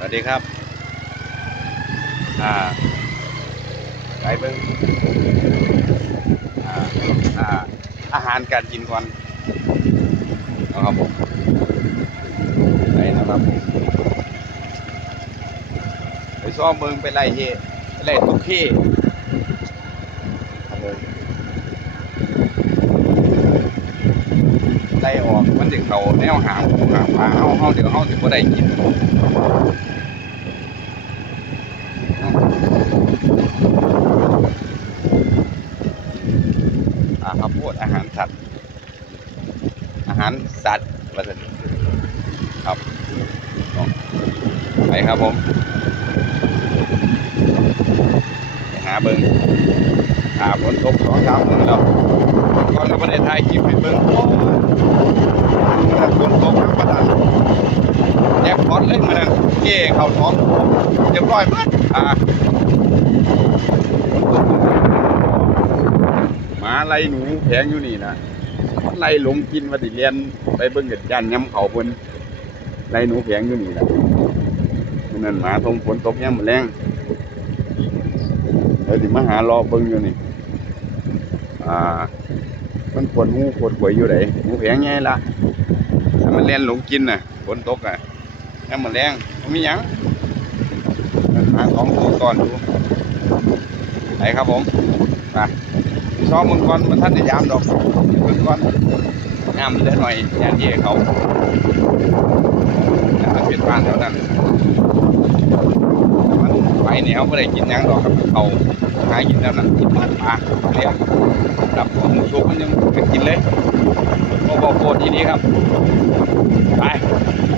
สวัสดีครับ อ่าไปเบิ่งอ่าอ่าอาหารการกินก่อนนะครับผมไปนะครับไปซ้อมเบิ่งไปไล่เฮไปไล่ทุกที่ไล่ออกมันถึงเขาแนวหางหางปลาเฮาเฮาเดี๋ยวเฮาถึงบ่ได้กิน ข้าวโพดอาหารสัตว์ อาหารสัตว์ว่าจะครับไปครับผมไปหาเบิ้งหาฝนตกสองสามมื้อแล้วก่อนก็ไม่ได้ถ่ายคลิปให้เบิ้งโอ้ฝนตกทั้งประดันแจ็คพอตเลยมันนั่นเก้เข้าท้องเรียบร้อยหมัดอ่า ไล่หนูแพงอยู่นี่นะมันไล่หลงกินมาติเรียนไปเบิ่งเกิดยันย้ำเขาเพิ่นไล่หนูแพงอยู่นี่นะนั่นหมาทงฝนตกย่ำมอแรงเดี๋ยวสิมาหารอเบิ่งอยู่นี่ อ่า มันปวดหูปวดหัวอยู่ไหนหนูแพงไงล่ะถ้ามันเล่นหลงกินน่ะฝนตกอะย่ำมอแรงมันมีหยังหาของตัวก่อนดูไปครับผมไป ซ้อมมึงก่อนมันท่านจะยามดอกมึงก่อนงามเลือหน่อยยานเย่เขาแต่มันเป็นบ้านแถวนั้นมันไปเหนียวไม่ได้กินยังดอกกับเขาหากินแล้วนั่นกินปลาปลาเรียกดับหมูชุกมันยังเป็นกินเลยโอ้โหโคตรทีนี้ครับ ไป